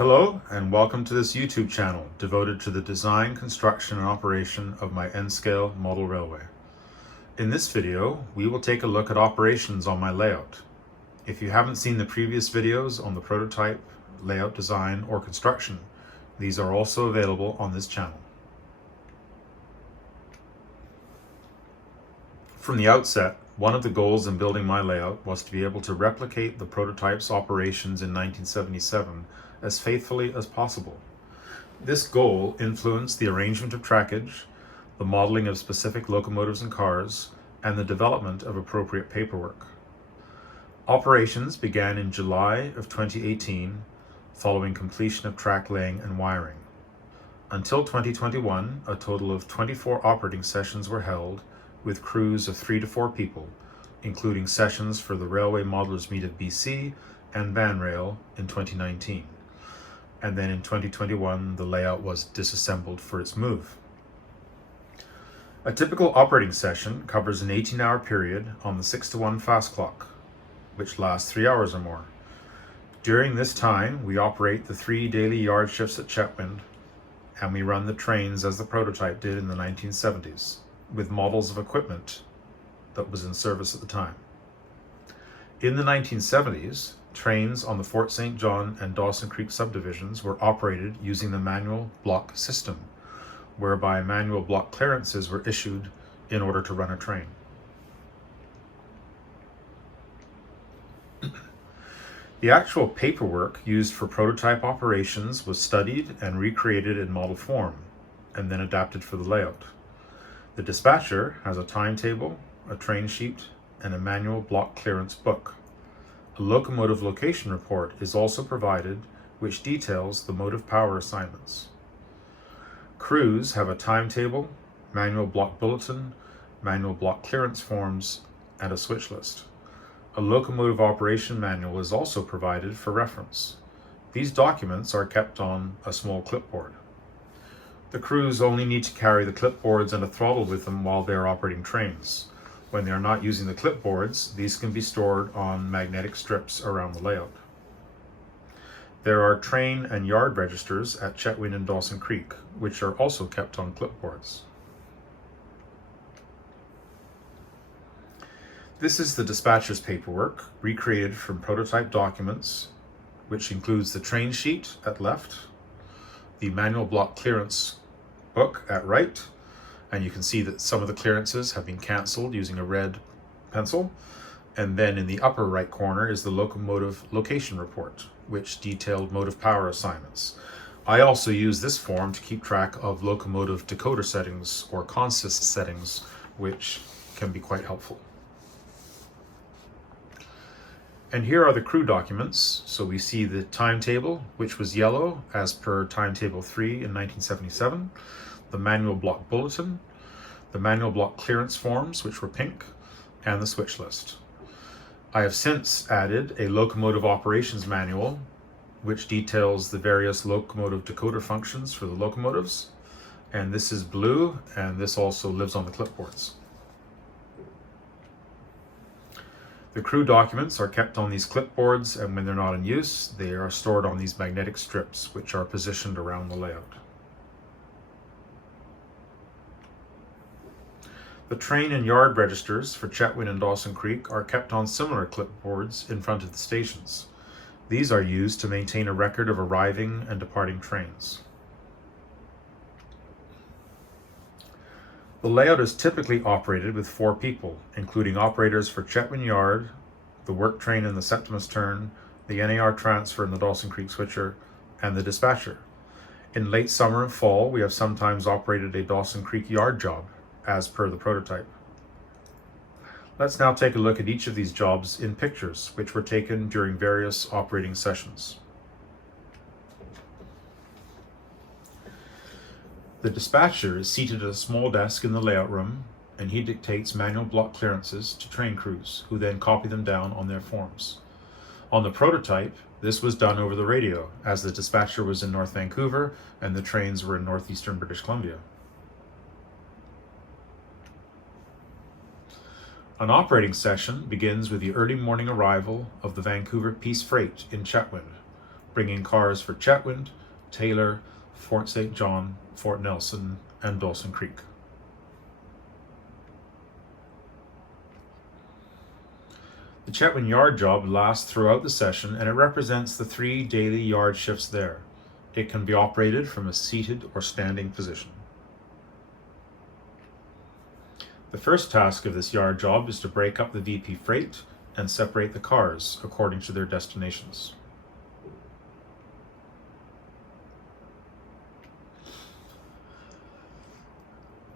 Hello and welcome to this YouTube channel devoted to the design, construction, and operation of my N-scale model railway. In this video, we will take a look at operations on my layout. If you haven't seen the previous videos on the prototype, layout design, or construction, these are also available on this channel. From the outset, one of the goals in building my layout was to be able to replicate the prototype's operations in 1977 as faithfully as possible. This goal influenced the arrangement of trackage, the modeling of specific locomotives and cars, and the development of appropriate paperwork. Operations began in July of 2018, following completion of track laying and wiring. Until 2021, a total of 24 operating sessions were held, with crews of 3 to 4 people, including sessions for the Railway Modelers Meet of BC and VanRail in 2019. And then in 2021, the layout was disassembled for its move. A typical operating session covers an 18-hour period on the 6-to-1 fast clock, which lasts 3 hours or more. During this time, we operate the 3 daily yard shifts at Chetwynd, and we run the trains as the prototype did in the 1970s, with models of equipment that was in service at the time. In the 1970s, trains on the Fort St. John and Dawson Creek subdivisions were operated using the manual block system, whereby manual block clearances were issued in order to run a train. The actual paperwork used for prototype operations was studied and recreated in model form, and then adapted for the layout. The dispatcher has a timetable, a train sheet, and a manual block clearance book. A locomotive location report is also provided, which details the motive power assignments. Crews have a timetable, manual block bulletin, manual block clearance forms, and a switch list. A locomotive operation manual is also provided for reference. These documents are kept on a small clipboard. The crews only need to carry the clipboards and a throttle with them while they are operating trains. When they are not using the clipboards, these can be stored on magnetic strips around the layout. There are train and yard registers at Chetwynd and Dawson Creek, which are also kept on clipboards. This is the dispatcher's paperwork, recreated from prototype documents, which includes the train sheet at left, the manual block clearance book at right, and you can see that some of the clearances have been cancelled using a red pencil. And then in the upper right corner is the locomotive location report, which detailed motive power assignments. I also use this form to keep track of locomotive decoder settings or consist settings, which can be quite helpful. And here are the crew documents. So we see the timetable, which was yellow as per timetable 3 in 1977, the manual block bulletin, the manual block clearance forms, which were pink, and the switch list. I have since added a locomotive operations manual, which details the various locomotive decoder functions for the locomotives. And this is blue, and this also lives on the clipboards. The crew documents are kept on these clipboards, and when they're not in use, they are stored on these magnetic strips, which are positioned around the layout. The train and yard registers for Chetwynd and Dawson Creek are kept on similar clipboards in front of the stations. These are used to maintain a record of arriving and departing trains. The layout is typically operated with 4 people, including operators for Chetwynd Yard, the work train and the Septimus Turn, the NAR transfer and the Dawson Creek switcher, and the dispatcher. In late summer and fall, we have sometimes operated a Dawson Creek yard job, as per the prototype. Let's now take a look at each of these jobs in pictures, which were taken during various operating sessions. The dispatcher is seated at a small desk in the layout room, and he dictates manual block clearances to train crews, who then copy them down on their forms. On the prototype, this was done over the radio, as the dispatcher was in North Vancouver and the trains were in northeastern British Columbia. An operating session begins with the early morning arrival of the Vancouver Peace Freight in Chetwynd, bringing cars for Chetwynd, Taylor, Fort St. John, Fort Nelson, and Dawson Creek. The Chetwynd yard job lasts throughout the session, and it represents the 3 daily yard shifts there. It can be operated from a seated or standing position. The first task of this yard job is to break up the VP freight and separate the cars according to their destinations.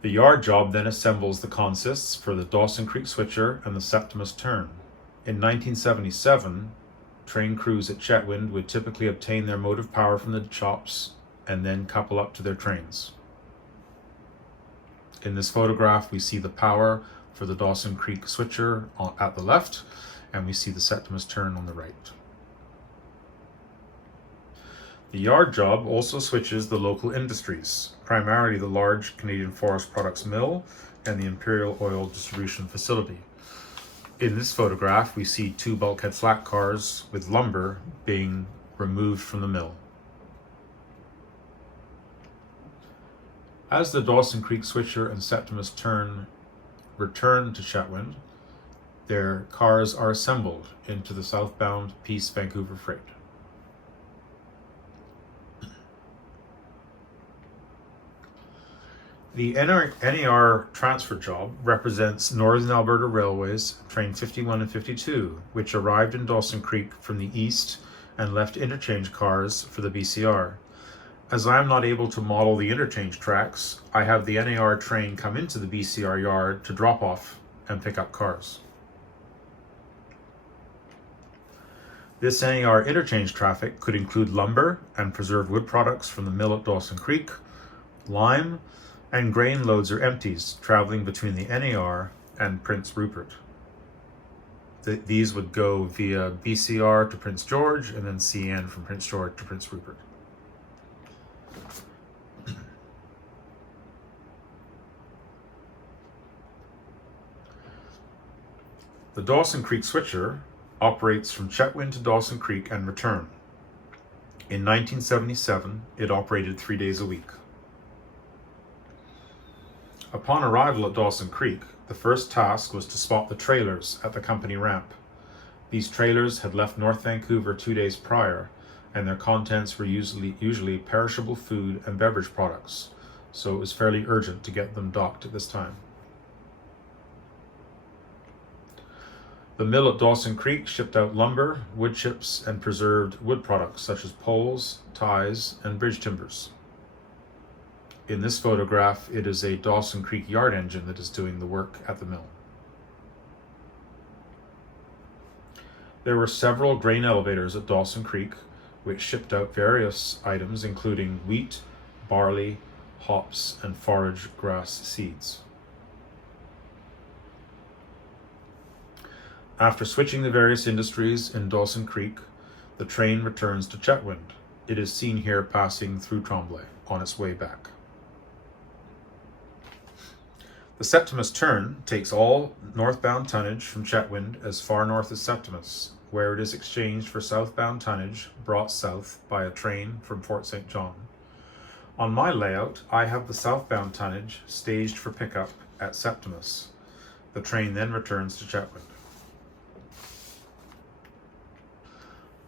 The yard job then assembles the consists for the Dawson Creek switcher and the Septimus Turn. In 1977, train crews at Chetwynd would typically obtain their motive power from the shops and then couple up to their trains. In this photograph, we see the power for the Dawson Creek switcher at the left, and we see the Septimus Turn on the right. The yard job also switches the local industries, primarily the large Canadian Forest Products Mill and the Imperial Oil Distribution Facility. In this photograph, we see 2 bulkhead flat cars with lumber being removed from the mill. As the Dawson Creek switcher and Septimus Turn return to Chetwynd, their cars are assembled into the southbound Peace Vancouver freight. The NAR transfer job represents Northern Alberta Railways Train 51 and 52, which arrived in Dawson Creek from the east and left interchange cars for the BCR. As I am not able to model the interchange tracks, I have the NAR train come into the BCR yard to drop off and pick up cars. This NAR interchange traffic could include lumber and preserved wood products from the mill at Dawson Creek, lime, and grain loads or empties traveling between the NAR and Prince Rupert. These would go via BCR to Prince George and then CN from Prince George to Prince Rupert. The Dawson Creek switcher operates from Chetwynd to Dawson Creek and return. In 1977, it operated 3 days a week. Upon arrival at Dawson Creek, the first task was to spot the trailers at the company ramp. These trailers had left North Vancouver 2 days prior, and their contents were usually perishable food and beverage products, so it was fairly urgent to get them docked at this time. The mill at Dawson Creek shipped out lumber, wood chips, and preserved wood products such as poles, ties, and bridge timbers. In this photograph, it is a Dawson Creek yard engine that is doing the work at the mill. There were several grain elevators at Dawson Creek, which shipped out various items including wheat, barley, hops, and forage grass seeds. After switching the various industries in Dawson Creek, the train returns to Chetwynd. It is seen here passing through Tremblay on its way back. The Septimus Turn takes all northbound tonnage from Chetwynd as far north as Septimus, where it is exchanged for southbound tonnage brought south by a train from Fort St. John. On my layout, I have the southbound tonnage staged for pickup at Septimus. The train then returns to Chetwynd.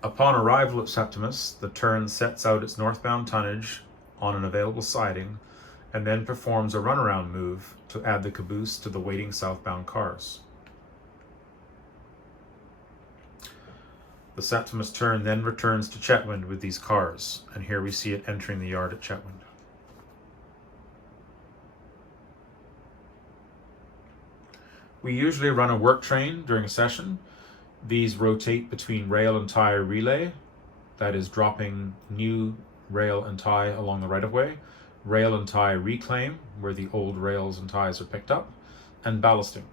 Upon arrival at Septimus, the turn sets out its northbound tonnage on an available siding and then performs a runaround move to add the caboose to the waiting southbound cars. The Septimus Turn then returns to Chetwynd with these cars, and here we see it entering the yard at Chetwynd. We usually run a work train during a session. These rotate between rail and tie relay, that is dropping new rail and tie along the right-of-way, rail and tie reclaim, where the old rails and ties are picked up, and ballasting.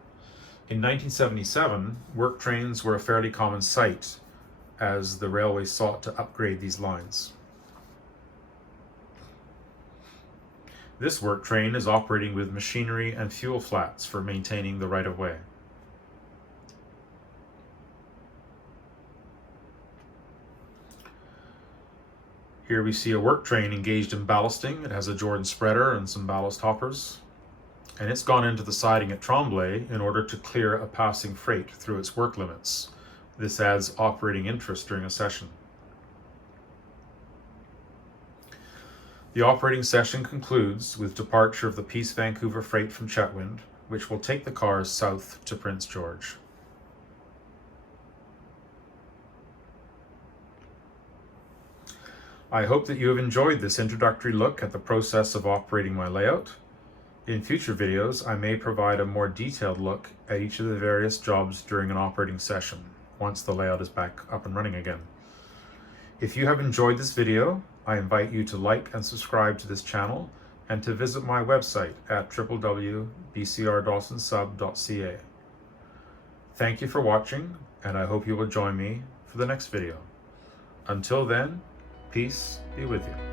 In 1977, work trains were a fairly common sight as the railway sought to upgrade these lines. This work train is operating with machinery and fuel flats for maintaining the right-of-way. Here we see a work train engaged in ballasting. It has a Jordan spreader and some ballast hoppers. And it's gone into the siding at Tremblay in order to clear a passing freight through its work limits. This adds operating interest during a session. The operating session concludes with departure of the Peace Vancouver freight from Chetwynd, which will take the cars south to Prince George. I hope that you have enjoyed this introductory look at the process of operating my layout. In future videos, I may provide a more detailed look at each of the various jobs during an operating session, once the layout is back up and running again. If you have enjoyed this video, I invite you to like and subscribe to this channel and to visit my website at www.bcrdawsonsub.ca. Thank you for watching, and I hope you will join me for the next video. Until then, peace be with you.